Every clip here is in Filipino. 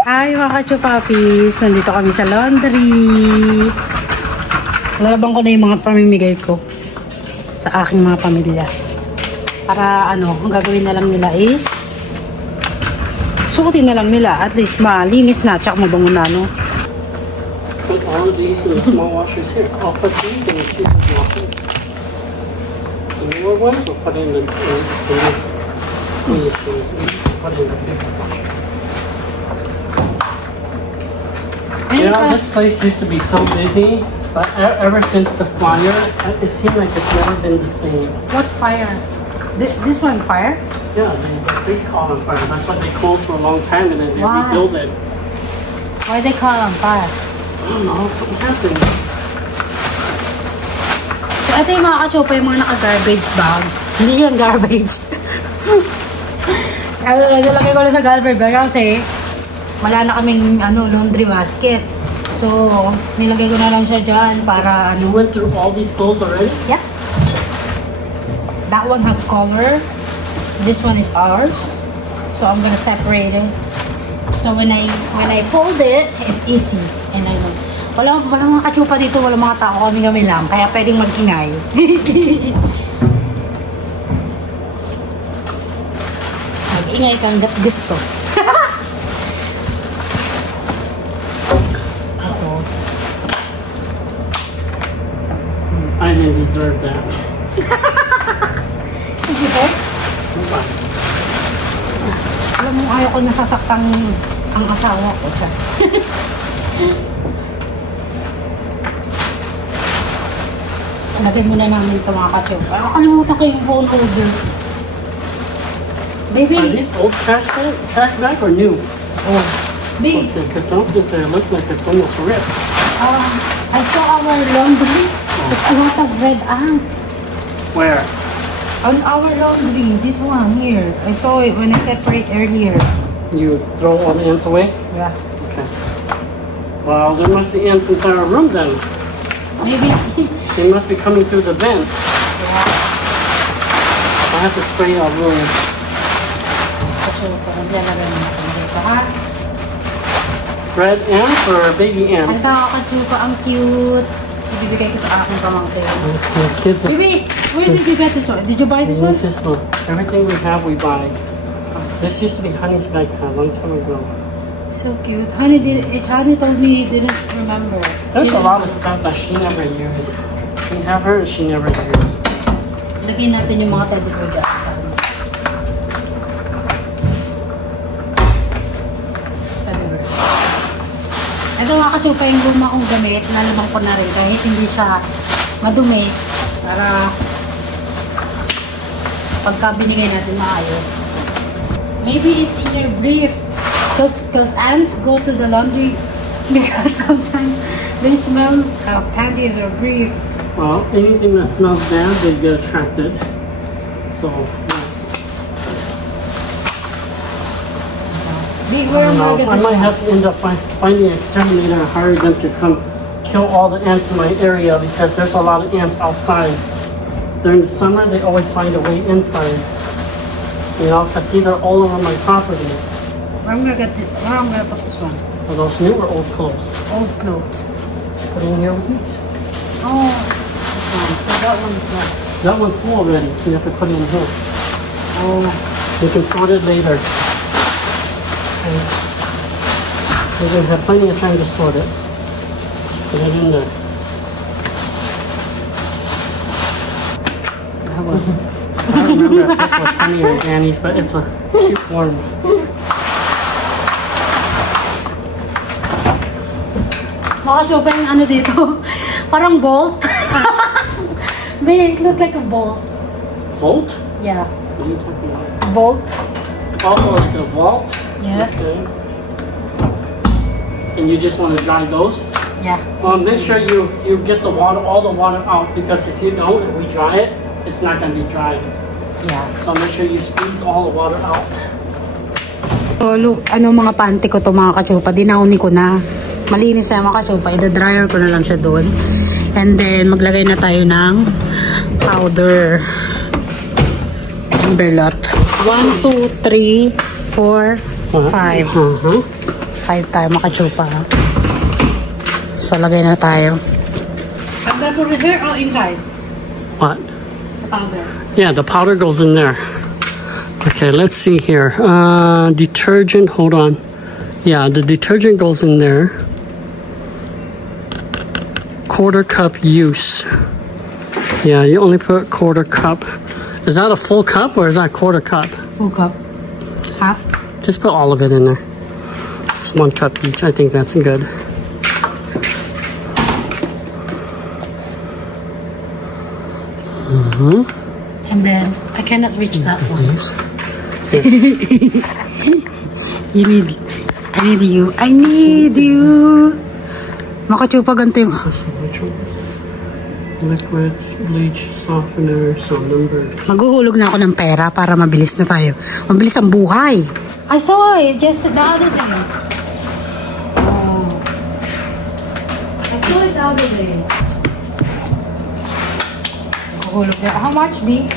Hi mga kachupapis! Nandito kami sa laundry. Lalabang ko na yung mga pamimigay ko sa aking mga pamilya. Para ano, ang gagawin na lang nila is suotin na lang nila. At least malinis na, tsaka mabango na, no? Put all of these in the small washers here. I'll put these in the two washers. The newer ones we'll put in the big washer. You know, this place used to be so busy, but ever since the fire, it seemed like it's never been the same. What fire? This one fire? Yeah, they call it fire. That's why they closed for a long time and then they rebuilt it. Why they call it on fire? I don't know, something happened. So, ito yung mga kachupa, yung mga naka-garbage bag. Hindi yung garbage. Nalagay ko lang sa garbage bag kasi wala na kaming laundry basket. So, nilagay ko na lang siya dyan para You went through all these clothes already? Yeah. That one have color. This one is ours. So, I'm gonna separate it. So, when I fold it, it's easy. And I know. Wala mga kachupa dito, wala mga tao, kami lang. Kaya pwedeng magkingay. Mag-ingay kang gusto. I didn't deserve that. Sige po? Alam mo, ayaw ko nasasaktan ang asawa ko. Lagay muna namin ito mga kachupa. Nakalimutan ko yung phone holder. Baby! Are these old trash bag or new? Oh. Babe! Because don't just say it looks like it's almost ripped. I saw our laundry. There's a lot of red ants. Where? On our laundry. This one here. I saw it when I separate earlier. You throw all the ants away? Yeah. Okay. Well, there must be ants inside our room then. Maybe. They must be coming through the vent. Yeah. I have to spray our room. Red ants or baby ants? Ito, kachupa, ang cute. Ibibigay ko sa aking pamangkin. Kids. Baby, where did you get this one? Did you buy this one? This one. Everything we have, we buy. This used to be Honey's backpack a long time ago. So cute. Honey told me he didn't remember. There's a lot of stuff that she never used. We have her, she never used. Lagyan natin yung mga teddy bear dyan. Ito mga kachupa, yung luma kong gamit, nalabang ko na rin kahit hindi siya madumi para pagka binigay natin maayos. Maybe it's in your brief because ants go to the laundry because sometimes they smell panties or brief. Well, anything that smells bad, they get attracted. So, yes. I might have to end up finding an exterminator and hire them to come kill all the ants in my area because there's a lot of ants outside. During the summer, they always find a way inside. You know, I see they're all over my property. Where I'm gonna put this one? Are those new or old clothes? Old clothes. Put in here with these. Oh, this one. So that one's not. That one's full already, so you have to put it in here. Oh. You can sort it later. Okay. We're going to have plenty of time to sort it. Put it in there. That was, I don't remember if this was Honey or Annie's, but it's a cute form. Makachupa yung ano dito. Parang bolt. Babe, it looked like a bolt. Volt? Yeah. What are you talking about? Volt. Oh, like a vault? Yeah. Okay. And you just want to dry those? Yeah. Well, make sure you get the water, all the water out, because if you don't, if we dry it, it's not going to be dry. Yeah. So make sure you squeeze all the water out. So, look, mga panty ko to mga kachupa, dinauni ko na. Malinis na mga kachupa, ida-dryer ko na lang siya doon. And then, maglagay na tayo ng powder. Amberlot. 1, 2, 3, 4, 5. tayo makachupa. So, lagay na tayo. I'm gonna put it here or inside? What? The powder. Yeah, the powder goes in there. Okay, let's see here. Detergent, hold on. Yeah, the detergent goes in there. Quarter cup use. Yeah, you only put quarter cup. Is that a full cup or is that quarter cup? Full cup. Half. Just put all of it in there. It's 1 cup each. I think that's good. And then I cannot reach that one. I need you. Makachupa ganito yung... Liquid, bleach, softener, so number. Maghuhulog na ako ng pera para mabilis na tayo. Mabilis ang buhay. I saw it just the other day. I saw it the other day. Maghuhulog na. How much, B?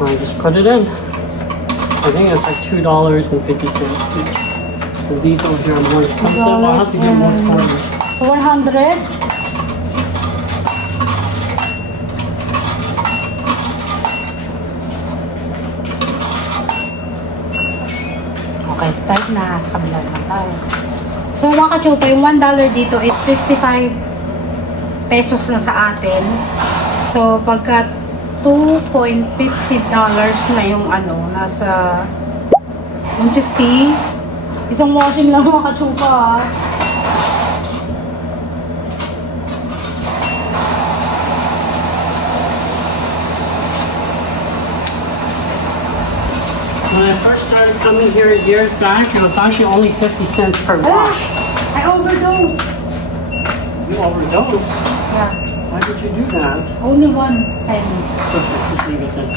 I just put it in. I think it's like $2.50 each. So these over here are more expensive. I'll have to get more quarters. So 100? Okay, start na. Sa kabila naman tayo. So, mga kachupa, yung $1 dito is 55 pesos na sa atin. So, pagka $2.50 na yung ano, nasa 150. Isang washing lang mga kachupa. When I first started coming here years back, it was actually only 50 cents per wash. I overdosed. You overdosed? Yeah. Why did you do that? Only 1 penny. Okay, just leave it then.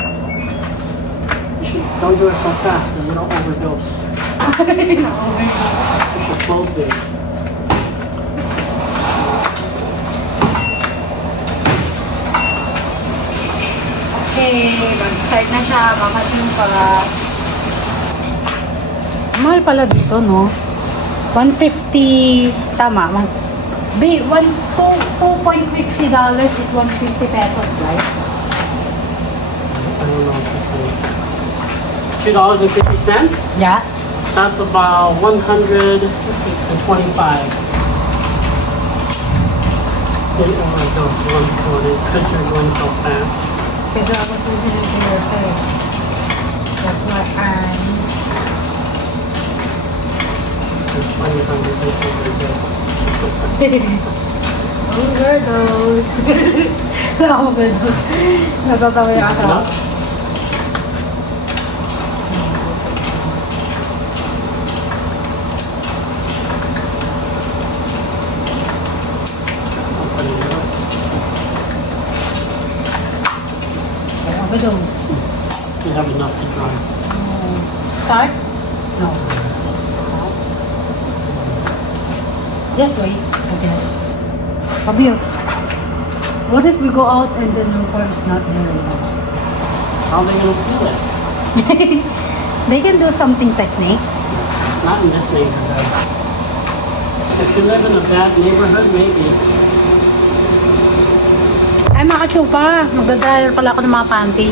Don't do it so fast so you don't overdose. You should close it. Okay, mag-start na siya. Makasin para. Mahal pala dito, no? 150, tama. $2.50 is 150 pesos, right? I don't know. $2.50? Yeah. That's about 125. Didn't overdose 120 because you're going so fast. Because I was listening to your say. That's why I'm... Overdose. Overdose. Natatawa yung asawa. Overdose. You have enough to dry. Start? No. Just wait, I guess. Fabio, what if we go out and then your car is not there anymore? How are they going to feel it? They can do something technique. Not in this neighborhood. If you live in a bad neighborhood, maybe. Ay, makachupa. Magda-dryer pala ako ng mga panty.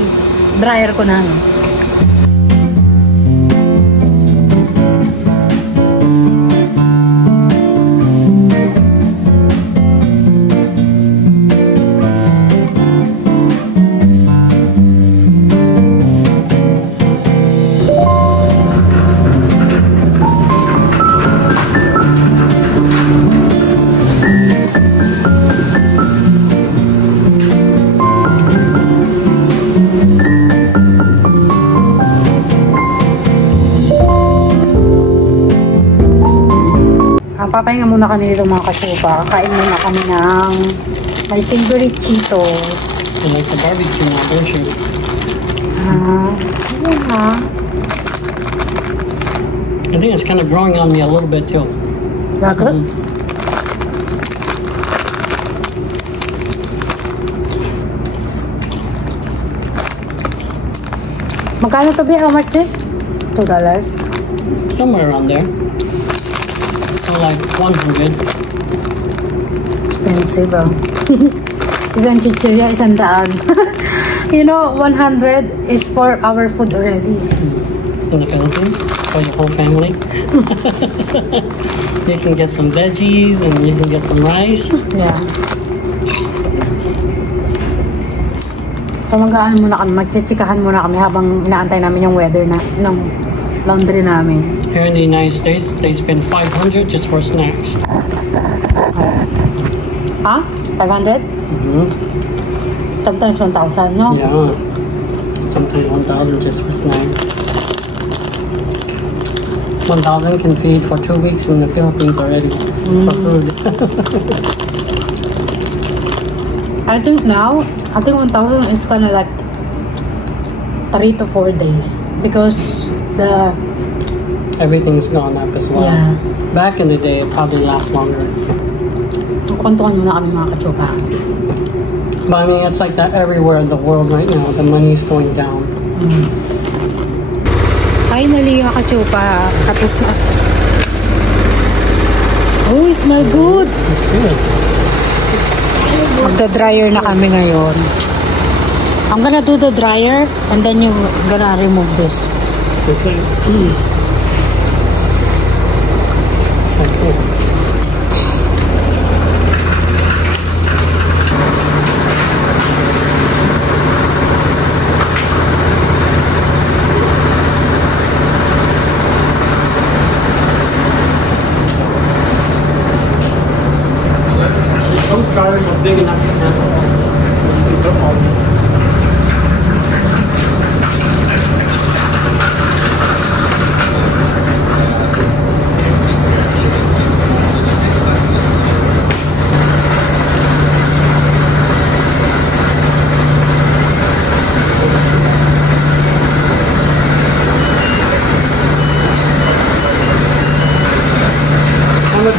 Dryer ko na, no? Papahinga muna kami dito mga kasupa. Kakain muna kami ng my favorite Cheetos. You like the barbecue now, don't you? Yeah. I think it's kind of growing on me a little bit too. Bakit? Magkano to be? How much this? $2? Somewhere around there. like 100. Expensive, ah. Isang chichirya, 100. You know, 100 is for our food already. In the Philippines, for your whole family. You can get some veggies and you can get some rice. Yeah. So magchichikahan muna kami habang inaantay namin yung weather ng laundry namin. Here in the United States, they spend $500 just for snacks. Huh? 500? Mm-hmm. Sometimes 1,000, no? Yeah. Sometimes 1,000 just for snacks. 1,000 can feed for 2 weeks in the Philippines already for food. I think 1,000 is kind of like 3 to 4 days because everything's gone up as well. Yeah. Back in the day, it probably lasts longer. Kwentuhan muna kami mga kachupa. But I mean, it's like that everywhere in the world right now. The money's going down. Finally, mga kachupa, tapos na. Oh, it smells good. It's good. Magda-dryer na kami ngayon. I'm gonna do the dryer and then you're gonna remove this. Okay. Okay. Those dryers are big enough to handle all of this.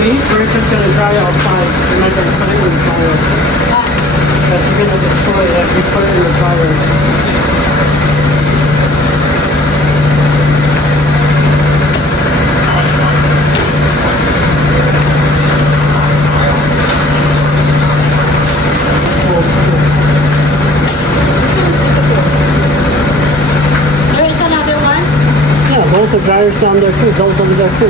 We're just going to dry outside. We're not going to put it in the dryer. But you're going to destroy it if you put it in the dryer. There is another one? Yeah, those are dryers down there too. Those over there too.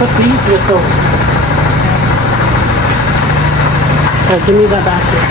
Put these with those. Okay, give me that basket.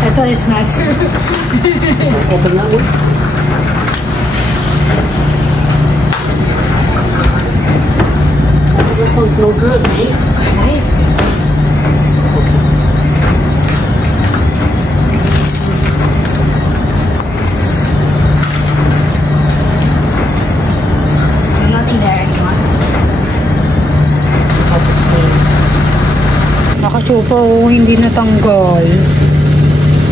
Ito is not true. Open that one. Oh, this one's no good, mate. Nice. kachupa, oh, hindi natanggal.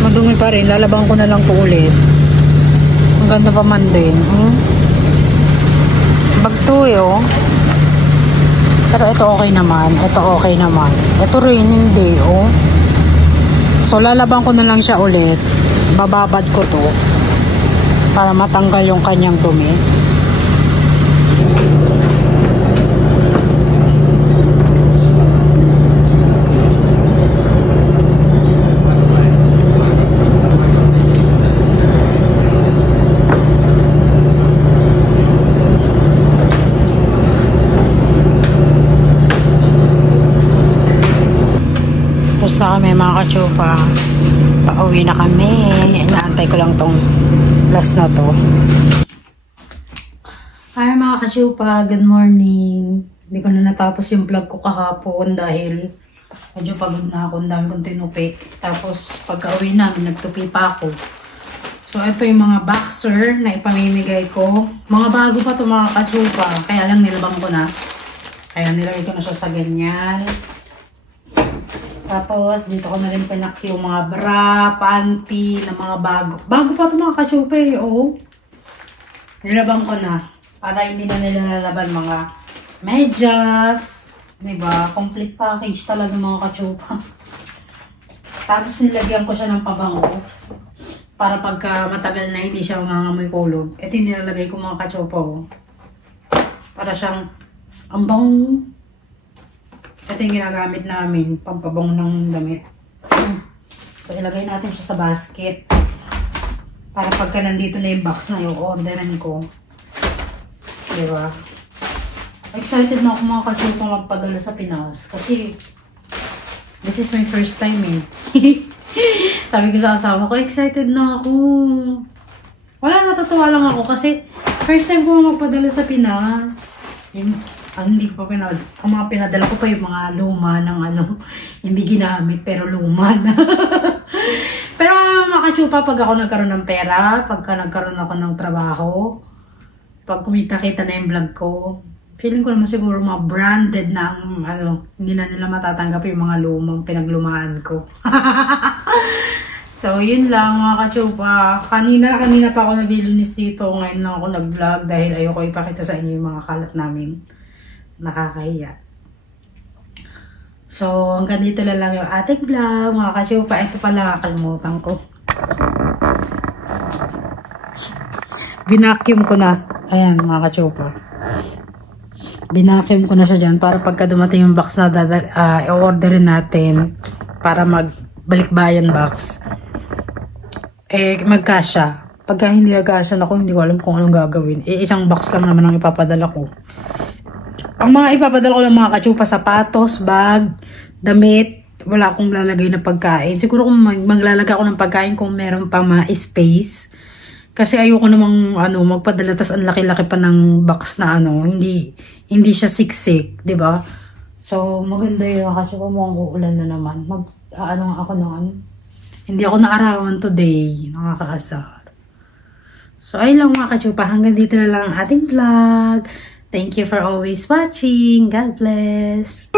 Madumi pa rin. Lalaban ko na lang po ulit. Ang ganda pa man din. Bag to oh. Pero ito okay naman. Ito okay naman. Ito rin hindi oh. So lalaban ko na lang siya ulit. Bababad ko to. Para matanggal yung kanyang dumi. Na kami mga kachupa, pauwi na kami. Inaantay ko lang tong last na to. Hi mga kachupa, good morning. Hindi ko na natapos yung vlog ko kahapon dahil medyo pagod na ako. Ang dami kong tinupik. Tapos pagka uwi namin nagtupi pa ako. So ito yung mga boxer na ipamimigay ko. Mga bago pa to mga kachupa, kaya lang nilabang ko na. Kaya nilagay ko na siya sa ganyan. Tapos, dito ko na rin pinak yung mga bra, panty, na mga bago. Bago pa ito mga kachupe, oh. Nilabang ko na. Para hindi na nila nalaban mga medyas. Diba? Complete package talaga mga kachupa. Tapos, nilagyan ko siya ng pabango. Para pagka matagal na hindi siya mangangamoy kulog. Ito yung nilalagay ko mga kachupa, oh. Para siyang ambang. Ito yung ginagamit namin, pampabong ng damit. So, ilagay natin siya sa basket. Para pagka nandito na yung box na yung orderan ko. Diba? Excited na ako mga kachupa magpadalo sa Pinas. Kasi, this is my first time eh. Sabi ko sa asawa ko, excited na ako. Wala, natutuwa lang ako kasi first time ko magpadalo sa Pinas. Hindi ko pa pinadala. Ang mga pinadala ko pa yung mga luma ng hindi ginamit pero luma na. Pero makachupa pag ako nagkaroon ng pera, pagka nagkaroon ako ng trabaho, pag kumita-kita na yung vlog ko, feeling ko naman siguro mga branded na hindi na nila matatanggap yung mga lumang pinaglumaan ko. So, yun lang mga kachupa. Kanina pa ako naglilinis dito. Ngayon lang ako nag-vlog dahil ayoko ipakita sa inyo yung mga kalat namin. Nakakahiya. So, hanggang dito na lang yung ating vlog, mga kachupa. Ito pala, nakalimutan ko. Binacuum ko na. Ayan, mga kachupa. Binacuum ko na siya dyan para pagka dumating yung box na i-orderin natin para magbalikbayan box. Magkasya. Pagka hindi nagkasya na ako, hindi ko alam kung anong gagawin. Isang box lang naman ang ipapadala ko. Ang mga ipapadala ko lang mga kachupa, sapatos, bag, damit, wala akong lalagay na pagkain. Siguro kung maglalagay ako ng pagkain kung meron pang mga space. Kasi ayoko namang magpadala, tas ang laki-laki pa ng box na hindi siya siksik, di ba? So, maganda yun kasi mukhang uulan na naman. Ako noon. Hindi ako naarawan today. Nakakaasar. So, ayun lang mga kachupa. Hanggang dito na lang ang ating vlog. Thank you for always watching. God bless.